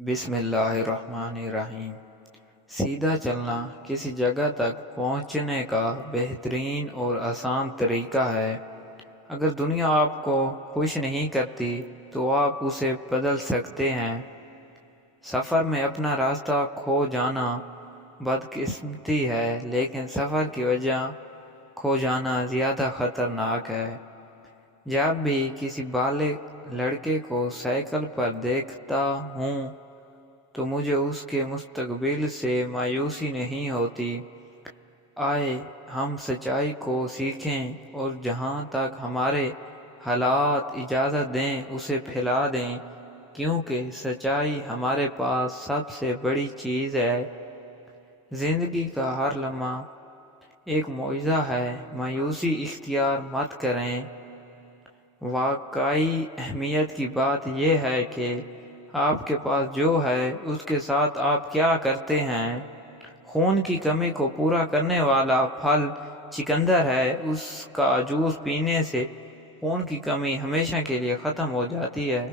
بسم اللہ الرحمن الرحیم۔ سیدھا چلنا کسی جگہ تک پہنچنے کا بہترین اور آسان طریقہ ہے۔ اگر دنیا آپ کو خوش نہیں کرتی تو آپ اسے بدل سکتے ہیں۔ سفر میں اپنا راستہ کھو جانا بدقسمتی ہے، لیکن سفر کی وجہ کھو جانا زیادہ خطرناک ہے۔ جب بھی کسی بالغ لڑکے کو سائیکل پر دیکھتا ہوں تو مجھے اس کے مستقبل سے مایوسی نہیں ہوتی۔ آئے ہم سچائی کو سیکھیں اور جہاں تک ہمارے حالات اجازت دیں اسے پھیلا دیں، کیونکہ سچائی ہمارے پاس سب سے بڑی چیز ہے۔ زندگی کا ہر لمحہ ایک معجزہ ہے۔ مایوسی اختیار مت کریں۔ واقعی اہمیت کی بات یہ ہے کہ آپ کے پاس جو ہے اس کے ساتھ آپ کیا کرتے ہیں۔ خون کی کمی کو پورا کرنے والا پھل چقندر ہے۔ اس کا جوس پینے سے خون کی کمی ہمیشہ کے لیے ختم ہو جاتی ہے۔